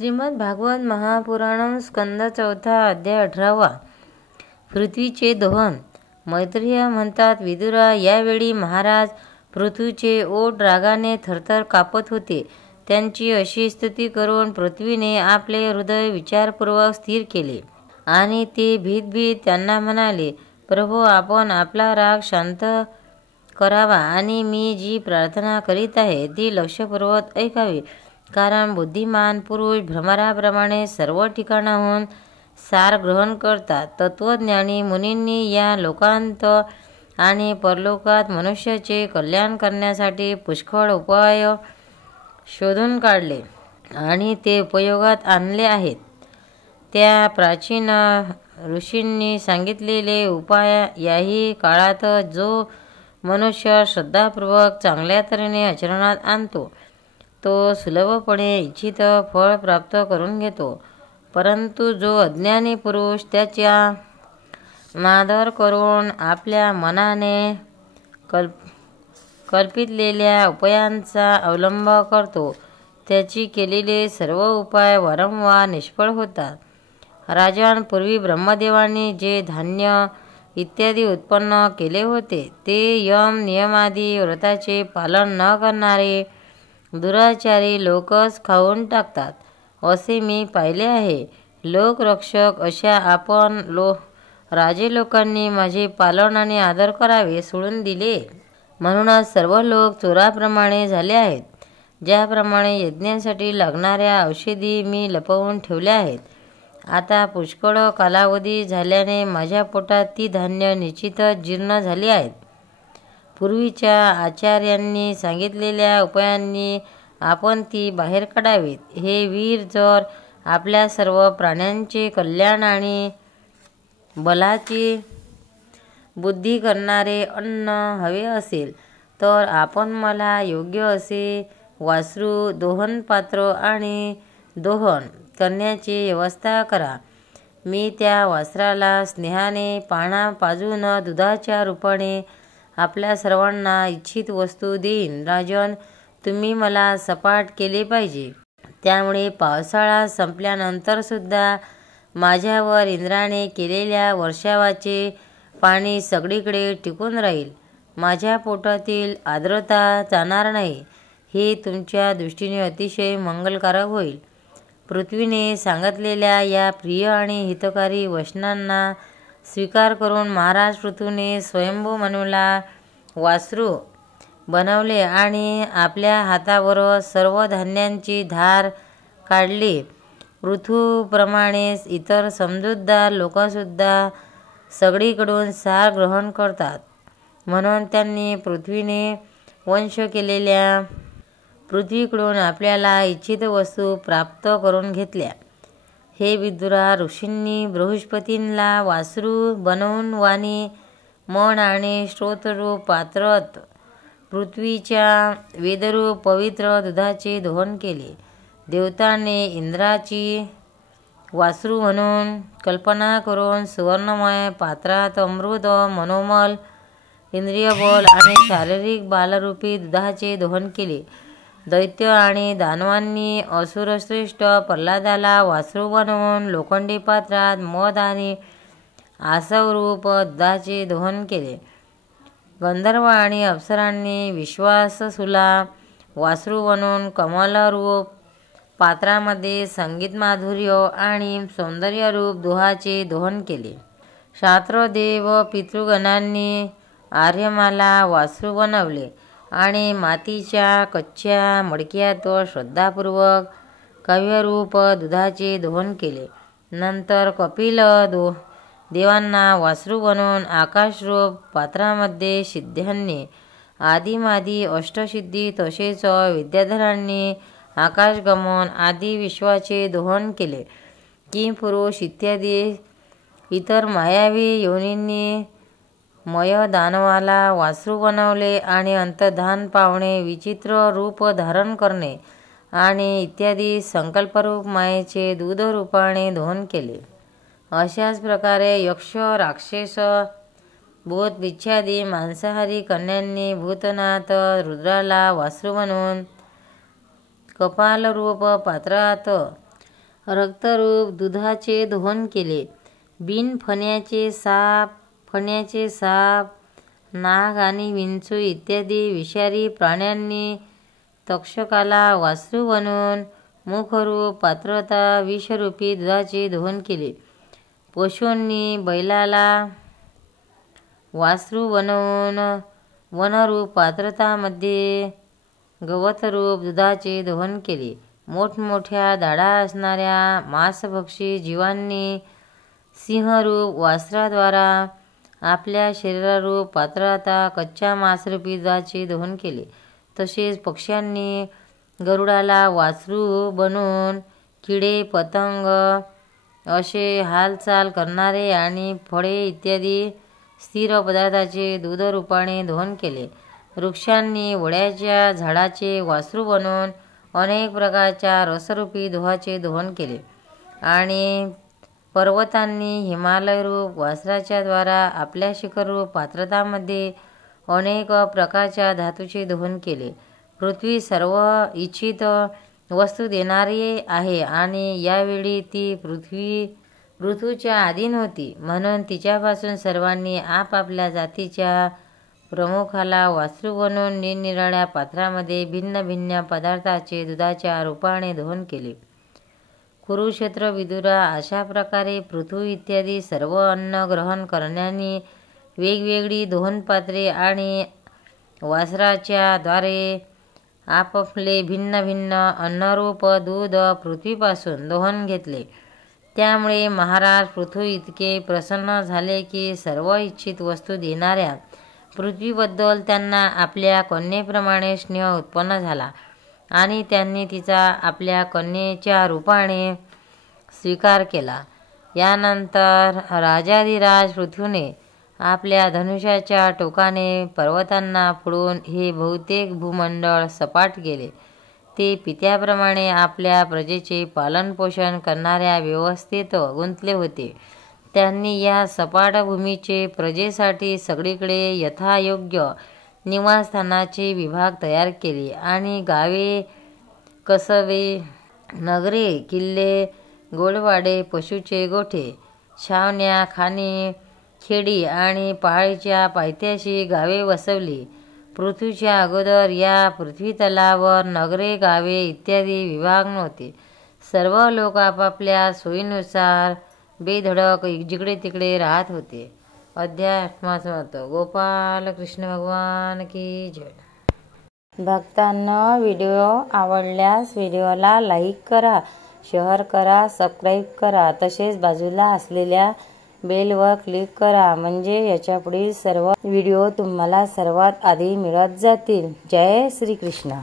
श्रीमद भागवत महापुराण स्कंद चौथा अध्याय 18. पृथ्वीचे दोहन. मैत्रेय म्हणतात, विदुरा, यावेळी महाराज पृथ्वीचे ओठ रागाने थरथर कापत होते. त्यांची अशी स्तुती करून पृथ्वीने आपले हृदय विचारपूर्वक स्थिर केले आणि ते भीत त्यांना म्हणाले, प्रभो, आपण आपला राग शांत करावा आणि मी जी प्रार्थना करीत आहे ती लक्षपूर्वक ऐकावी. कारण बुद्धिमान पुरुष भ्रमराप्रमाणे सर्व ठिकाणाहून सार ग्रहण करतात. तत्वज्ञानी मुनींनी या लोकांत आणि परलोकात मनुष्याचे कल्याण करण्यासाठी पुष्कळ उपाय शोधून काढले आणि ते उपयोगात आणले आहेत. त्या प्राचीन ऋषींनी सांगितलेले उपाय याही काळात जो मनुष्य श्रद्धापूर्वक चांगल्या तऱ्हेने आचरणात आणतो तो सुलभपणे इच्छित फळ प्राप्त करून घेतो. परंतु जो अज्ञानी पुरुष त्याचा नादर करून आपल्या मनाने कल्पितलेल्या उपायांचा अवलंब करतो त्याची केलेले सर्व उपाय वारंवार निष्फळ होतात. राजन, पूर्वी ब्रह्मदेवांनी जे धान्य इत्यादी उत्पन्न केले होते ते यम नियमादी व्रताचे पालन न करणारे दुराचारी लोकच खाऊन टाकतात असे मी पाहिले आहे. लोकरक्षक अशा आपण राजे लोकांनी माझे पालन आणि आदर करावे सोडून दिले. म्हणूनच सर्व लोक चोराप्रमाणे झाले आहेत. ज्याप्रमाणे यज्ञासाठी लागणाऱ्या औषधी मी लपवून ठेवल्या आहेत. आता पुष्कळ कालावधी झाल्याने माझ्या पोटात ती धान्य निश्चितच जीर्ण झाली आहेत. पूर्वीच्या आचार्यांनी सांगितलेल्या उपायांनी आपण ती बाहेर काढावीत. हे वीर, जर आपल्या सर्व प्राण्यांचे कल्याण आणि बलाची बुद्धी करणारे अन्न हवे असेल तर आपण मला योग्य असे वासरू, दोहन पात्र आणि दोहन करण्याची व्यवस्था करा. मी त्या वासराला स्नेहाने पाना पाजून दुधाच्या रूपाने आपल्या सर्वांना इच्छित वस्तू देईन. राजन, तुम्ही मला सपाट केले पाहिजे. त्यामुळे पावसाळा संपल्यानंतर सुद्धा माझ्यावर इंद्राने केलेल्या वर्षावाचे पाणी सगळीकडे टिकून राहील. माझ्या पोटातील आर्द्रता जाणार नाही. हे तुमच्या दृष्टीने अतिशय मंगलकारक होईल. पृथ्वीने सांगितलेल्या या प्रिय आणि हितकारी वचनांना स्वीकार करून महाराज पृथूने स्वयंभू मनुला वासरू बनवले आणि आपल्या हातावर सर्व धान्यांची धार काढली. पृथूप्रमाणेच इतर समजूतदार लोकसुद्धा सगळीकडून सार ग्रहण करतात. म्हणून त्यांनी पृथ्वीने वंश केलेल्या पृथ्वीकडून आपल्याला इच्छित वस्तू प्राप्त करून घेतल्या. हे विदुरा, ऋषींनी बृहस्पतींना वासरू बनवून वाणी, मन आणि स्त्रोतरूप पात्रात पृथ्वीच्या वेदरूप पवित्र दुधाचे दोहन केले. देवतांनी इंद्राची वासरू म्हणून कल्पना करून सुवर्णमय पात्रात अमृत, मनोमल, इंद्रियबल आणि शारीरिक बालरूपी दुधाचे दोहन केले. दैत्य आणि दानवांनी असुरश्रेष्ठ प्रल्हादाला वासरू बनवून लोखंडी पात्रात मध आणि आसवरूप दुधाचे दोहन केले. गंधर्व आणि अप्सरांनी विश्वाससूला वासरू बनवून कमलरूप पात्रामध्ये संगीत माधुर्य आणि सौंदर्यरूप दुधाचे दोहन केले. शास्त्रदेव पितृगणांनी आर्यमाला वासरू बनवले आणि मातीच्या कच्च्या मडक्यात श्रद्धापूर्वक काव्यरूप दुधाचे दोहन केले. नंतर कपिल देवांना वासरू बनवून आकाशरूप पात्रामध्ये सिद्ध्यांनी, आदिमादी अष्टसिद्धी तसेच विद्याधरांनी आकाशगमन आदी विश्वाचे दोहन केले. किंपुरुष इत्यादी इतर मायावी योनींनी मय दानवाला वासरू बनवले आणि अंतर्धान पावणे, विचित्र रूप धारण करणे आणि इत्यादी संकल्परूप मायेचे दूधरूपाने दोहन केले. अशाच प्रकारे यक्ष, राक्षस, भूत इत्यादी मांसाहारी कन्यांनी भूतनाथ रुद्राला वासरू बनवून कपालरूप पात्रात रक्तरूप दुधाचे दोहन केले. बिन फण्याचे साप, नाग आणि विंचू इत्यादी विषारी प्राण्यांनी तक्षकाला वासरू बनवून मुखरूप पात्रता विषरूपी दुधाचे दोहन केले. पशूंनी बैलाला वासरू बनवून वनरूप पात्रतामध्ये गवतरूप दुधाचे दोहन केले. मोठमोठ्या दाढा असणाऱ्या मांसभक्षी जीवांनी सिंहरूप वासराद्वारा आपल्या शरीरारूप पात्रता कच्च्या मांसरूपी दुधाचे दोहन केले. तसेच पक्ष्यांनी गरुडाला वासरू बनवून किडे पतंग असे हालचाल करणारे आणि फळे इत्यादी स्थिर पदार्थाचे दूधरूपाने दोहन केले. वृक्षांनी वड्याच्या झाडाचे वासरू बनवून अनेक प्रकारच्या रसरूपी दुधाचे दोहन केले. आणि पर्वतांनी हिमालयरूप वासराच्या द्वारा आपल्या शिखररूप पात्रतामध्ये अनेक प्रकारच्या धातूचे दोहन केले. पृथ्वी सर्व इच्छित वस्तू देणारी आहे आणि यावेळी ती पृथ्वीच्या अधीन होती, म्हणून तिच्यापासून सर्वांनी आपापल्या जातीच्या प्रमुखाला वासरू बनवून निरनिराळ्या पात्रामध्ये भिन्न भिन्न पदार्थाचे दुधाच्या रूपाने दोहन केले. कुरुक्षेत्र विदुरा, अशा प्रकारे पृथ्वी इत्यादी सर्व अन्न ग्रहण करण्यानी वेगवेगळी दोहनपात्रे आणि वासराच्या द्वारे आपापले भिन्न भिन्न अन्नरूप दूध पृथ्वीपासून दोहन घेतले. त्यामुळे महाराज पृथ्वी इतके प्रसन्न झाले की सर्व इच्छित वस्तू देणाऱ्या पृथ्वीबद्दल त्यांना आपल्या कन्येप्रमाणे स्नेह उत्पन्न झाला आणि त्यांनी तिचा आपल्या कन्येच्या रूपाने स्वीकार केला. यानंतर राजाधिराज पृथ्वीने आपल्या धनुष्याच्या टोकाने पर्वतांना फोडून हे बहुतेक भूमंडळ सपाट केले. ते पित्याप्रमाणे आपल्या प्रजेचे पालनपोषण करणाऱ्या व्यवस्थेत गुंतले होते. त्यांनी या सपाट भूमीचे प्रजेसाठी सगळीकडे यथायोग्य निवासस्थानाचे विभाग तयार केले आणि गावे, कसबे, नगरे, किल्ले, गोडवाडे, पशुचे गोठे, छावण्या, खाणी, खेडी आणि पहाडीच्या पायथ्याशी गावे वसवली. पृथ्वीच्या अगोदर या पृथ्वीतलावर नगरे, गावे इत्यादी विभाग नव्हते. सर्व लोक आपापल्या सोयीनुसार बेधडक जिकडे तिकडे राहत होते. अध्याय 8 समाप्त. गोपाल कृष्ण भगवान की जय. भक्तांनो, व्हिडिओ आवडल्यास व्हिडिओला लाईक करा, शेअर करा, सबस्क्राईब करा. तसेच बाजूला असलेल्या बेलवर क्लिक करा, म्हणजे याच्यापुढील सर्व व्हिडिओ तुम्हाला सर्वात आधी मिळत जातील. जय श्री कृष्ण.